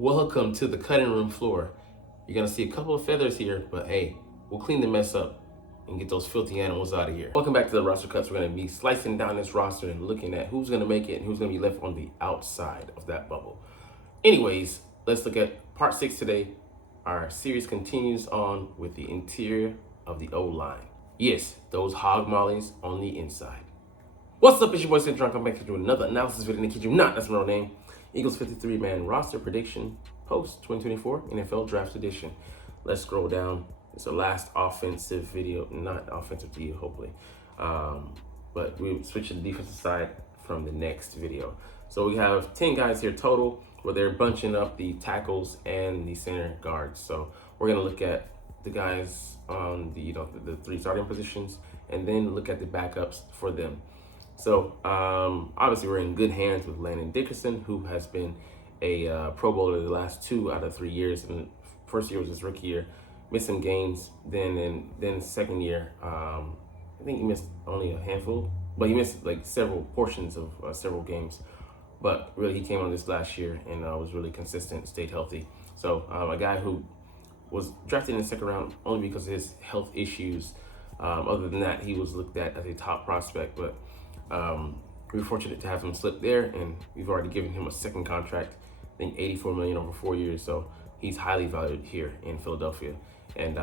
Welcome to the cutting room floor. You're gonna see a couple of feathers here, but hey, we'll clean the mess up and get those filthy animals out of here. Welcome back to the roster cuts. We're gonna be slicing down this roster and looking at who's gonna make it and who's gonna be left on the outside of that bubble. Anyways, let's look at part 6 today. Our series continues on with the interior of the O-line. Yes, those hog mollies on the inside. What's up, it's your boy Cintron. Come back to do another analysis video. And kid you not, that's my real name. Eagles 53-man roster prediction post 2024 NFL Draft Edition. Let's scroll down. It's our last offensive video, not offensive to you, hopefully. But we switch to the defensive side from the next video. So we have 10 guys here total, where they're bunching up the tackles and the center guards. So we're gonna look at the guys on the the 3 starting positions, and then look at the backups for them. So obviously we're in good hands with Landon Dickerson, who has been a Pro Bowler the last 2 out of 3 years. And first year was his rookie year, missed some games. Then second year, I think he missed only a handful, but he missed like several portions of several games. But really, he came on this last year and was really consistent, stayed healthy. So a guy who was drafted in the second round only because of his health issues. Other than that, he was looked at as a top prospect, but we were fortunate to have him slip there, and we've already given him a second contract, I think $84 million over 4 years. So he's highly valued here in Philadelphia, and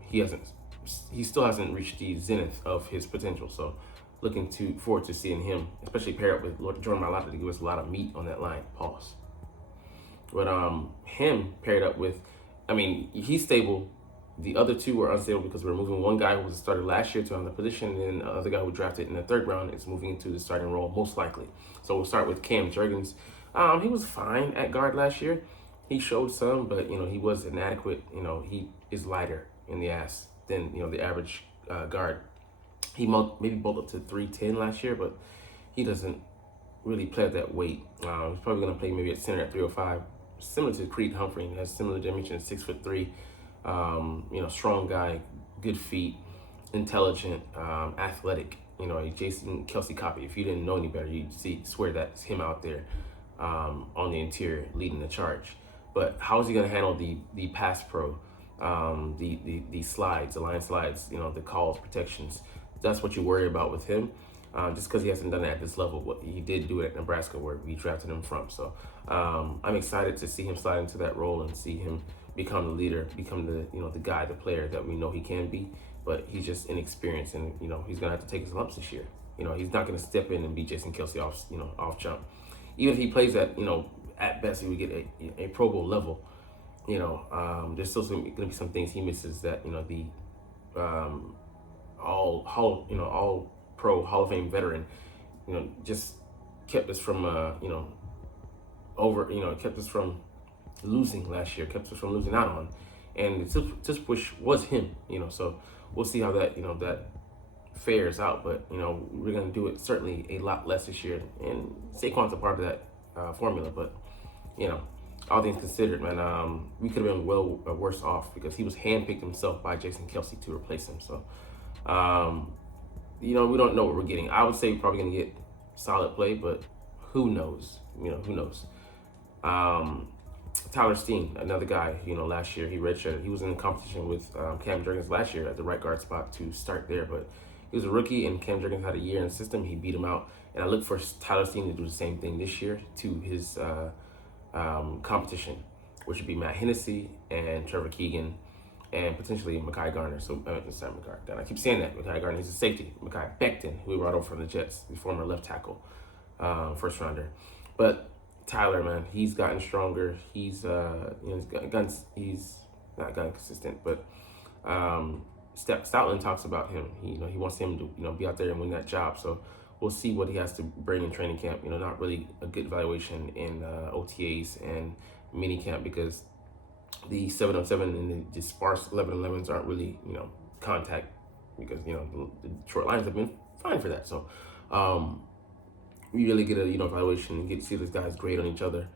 he still hasn't reached the zenith of his potential. So looking forward to seeing him, especially pair up with Jordan Mailata to give us a lot of meat on that line. Pause. But him paired up with, I mean, he's stable. The other 2 were unstable because we're moving one guy who was a starter last year to another position, and then the other guy who drafted in the 3rd round is moving into the starting role most likely. So we'll start with Cam Jurgens. He was fine at guard last year. He showed some, but he was inadequate. He is lighter in the ass than the average guard. He maybe bumped up to 310 last year, but he doesn't really play at that weight. He's probably going to play maybe at center at 305, similar to Creed Humphrey. He has similar dimensions, 6'3". Strong guy, good feet, intelligent, athletic. A Jason Kelce copy. If you didn't know any better, you'd swear that's him out there on the interior leading the charge. But how is he going to handle the pass pro, the slides, the line slides, the calls, protections? That's what you worry about with him. Just because he hasn't done that at this level, but he did do it at Nebraska, where we drafted him from. So I'm excited to see him slide into that role and see him become the leader, become the guy, the player that we know he can be. But he's just inexperienced, and he's gonna have to take his lumps this year. He's not gonna step in and beat Jason Kelce off jump. Even if he plays at at best he would get a Pro Bowl level. There's still gonna be some things he misses that the all pro Hall of Fame veteran just kept us from kept us from losing last year, kept us from losing out on. And the tip push was him, so we'll see how that that fares out. But we're gonna do it certainly a lot less this year, and Saquon's a part of that formula. But all things considered, man, we could have been worse off, because he was handpicked himself by Jason Kelce to replace him. So we don't know what we're getting. I would say we're probably gonna get solid play, but who knows? Who knows? Tyler Steen, another guy, last year he redshirted. He was in competition with Cam Jurgens last year at the right guard spot to start there, but he was a rookie, and Cam Jurgens had a year in the system. He beat him out, and I look for Tyler Steen to do the same thing this year to his competition, which would be Matt Hennessy and Trevor Keegan, and potentially Mekhi Garner. So sorry, Mekhi Garner. I keep saying that. Mekhi Garner, he's a safety. Mekhi Becton, who we brought over from the Jets, the former left tackle, first rounder. But Tyler, man, he's gotten stronger. He's he's not gotten consistent, but Stoutland talks about him. He wants him to be out there and win that job. So we'll see what he has to bring in training camp. Not really a good evaluation in OTAs and mini camp, because the 7-on-7 and the sparse 11-on-11s aren't really contact, because the short lines have been fine for that. So we really get a evaluation and get to see these guys grade on each other.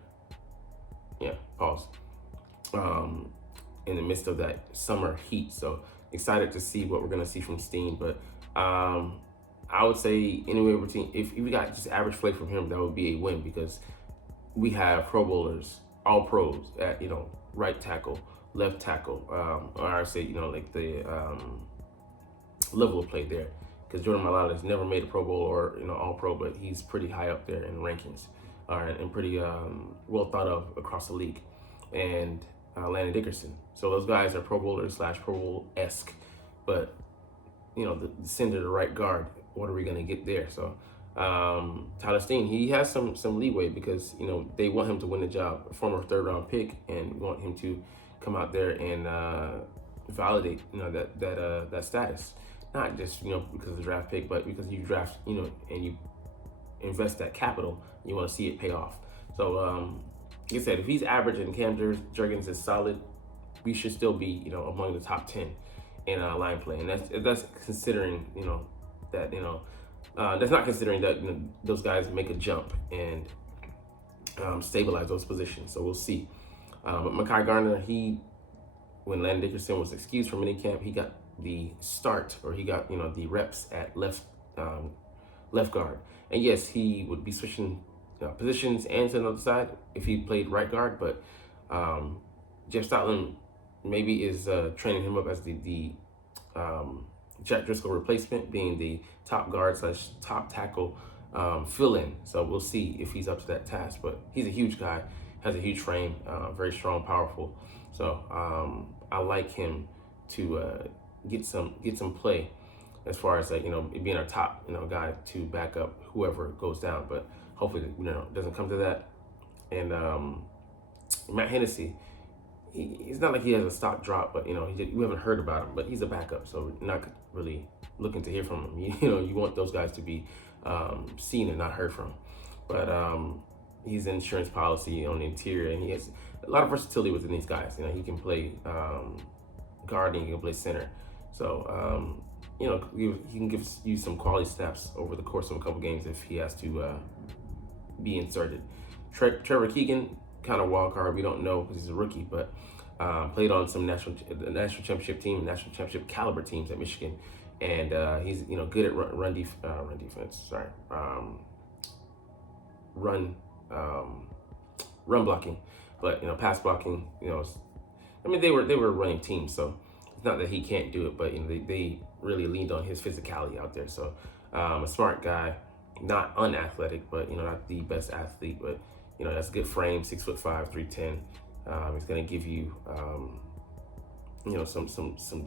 Yeah, pause. In the midst of that summer heat, so excited to see what we're gonna see from Steen. But I would say anywhere between, if we got just average play from him, that would be a win, because we have Pro Bowlers all pros at, you know, right tackle, left tackle, or I say, you know, like the level of play there. Because Jordan Mailata has never made a Pro Bowl or, you know, all pro, but he's pretty high up there in rankings, and pretty well thought of across the league. And Landon Dickerson. So those guys are Pro Bowlers / Pro Bowl-esque, but, you know, the center, the right guard, what are we going to get there? So Tyler Steen, he has some leeway because, you know, they want him to win the job, a former 3rd round pick, and want him to come out there and validate, you know, that status. Not just, you know, because of the draft pick, but because you draft, you know, and you invest that capital, you want to see it pay off. So like I said, if he's average and Cam Jurgens is solid, we should still be, you know, among the top 10 in line play, and that's considering, you know, that, you know, that's not considering that, you know, those guys make a jump and stabilize those positions. So we'll see. But Mekhi Garner, when Landon Dickerson was excused from minicamp, he got the start, or he got, you know, the reps at left guard. And yes, he would be switching positions and to another side if he played right guard, but Jeff Stoutland maybe is training him up as the Jack Driscoll replacement, being the top guard / top tackle fill-in. So we'll see if he's up to that task. But he's a huge guy, has a huge frame, very strong, powerful. So I like him to get some play as far as, like, you know, being our top, you know, guy to back up whoever goes down. But hopefully, you know, it doesn't come to that. And Matt Hennessy, he's not like he has a stock drop, but, you know, we haven't heard about him, but he's a backup, so we're not really looking to hear from him. You know, you want those guys to be seen and not heard from. But he's an insurance policy on the interior, and he has a lot of versatility within these guys. You know, he can play guard and he can play center. So, you know, he can give you some quality snaps over the course of a couple games if he has to be inserted. Trevor Keegan, kind of wild card. We don't know because he's a rookie, but played on some national championship team, national championship caliber teams at Michigan, and he's, you know, good at run defense. Sorry, run blocking, but, you know, pass blocking. You know, I mean, they were running teams, so it's not that he can't do it, but, you know, they really leaned on his physicality out there. So a smart guy, not unathletic, but, you know, not the best athlete, but, you know, that's a good frame, 6'5", 310. He's going to give you, you know, some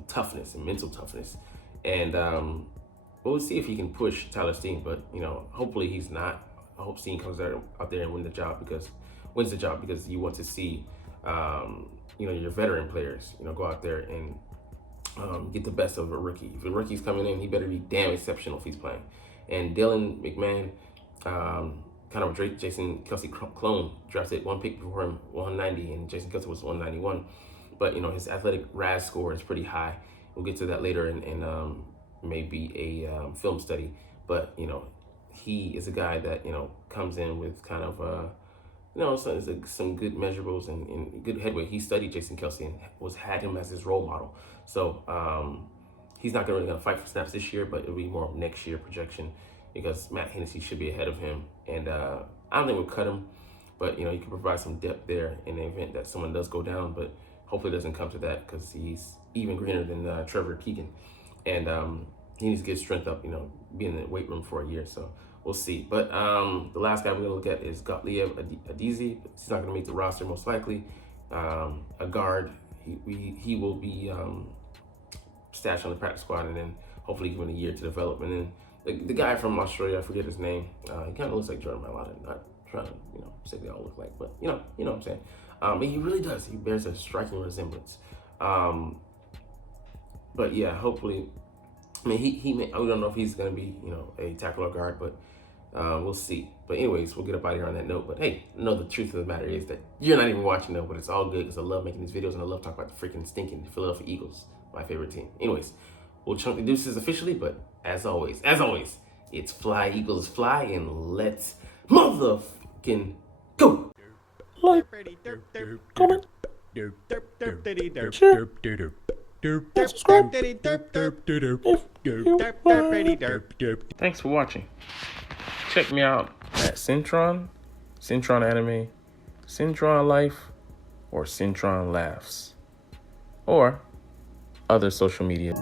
toughness and mental toughness. And we'll see if he can push Tyler Steen, but, you know, hopefully he's not. I hope Steen comes out there and wins the job because you want to see, you know, your veteran players, you know, go out there and get the best of a rookie. If a rookie's coming in, he better be damn exceptional if he's playing. And Dylan McMahon, kind of a Jason Kelce clone, drafted one pick before him, 190, and Jason Kelce was 191. But, you know, his athletic RAS score is pretty high. We'll get to that later in maybe a film study. But, you know, he is a guy that, you know, comes in with kind of, you know, some good measurables and good headway. He studied Jason Kelce and had him as his role model. So he's not really going to fight for snaps this year, but it'll be more of next year projection because Matt Hennessy should be ahead of him. And I don't think we'll cut him, but, you know, you can provide some depth there in the event that someone does go down, but hopefully it doesn't come to that because he's even greener than Trevor Keegan. And he needs to get strength up, you know, be in the weight room for a year. So we'll see. But the last guy we're going to look at is Gottlieb Adizi. He's not going to make the roster most likely. A guard. He will be stashed on the practice squad and then hopefully given a year to develop. And then the guy from Australia, I forget his name. He kind of looks like Jordan Mailata. Not trying to, you know, say they all look like, but you know what I'm saying. But he really does. He bears a striking resemblance. But yeah, hopefully. I mean, he may, I don't know if he's going to be, you know, a tackle or guard, but we'll see. But anyways, we'll get up out of here on that note. But hey, no, the truth of the matter is that you're not even watching though, but it's all good because I love making these videos and I love talking about the freaking stinking Philadelphia Eagles, my favorite team. Anyways, we'll chunk the deuces officially, but as always, it's fly, Eagles fly, and let's motherfucking go. Like, comment, share, subscribe. Thanks for watching. Check me out at Cintron Anime, Cintron Life or Cintron Laughs, or other social media.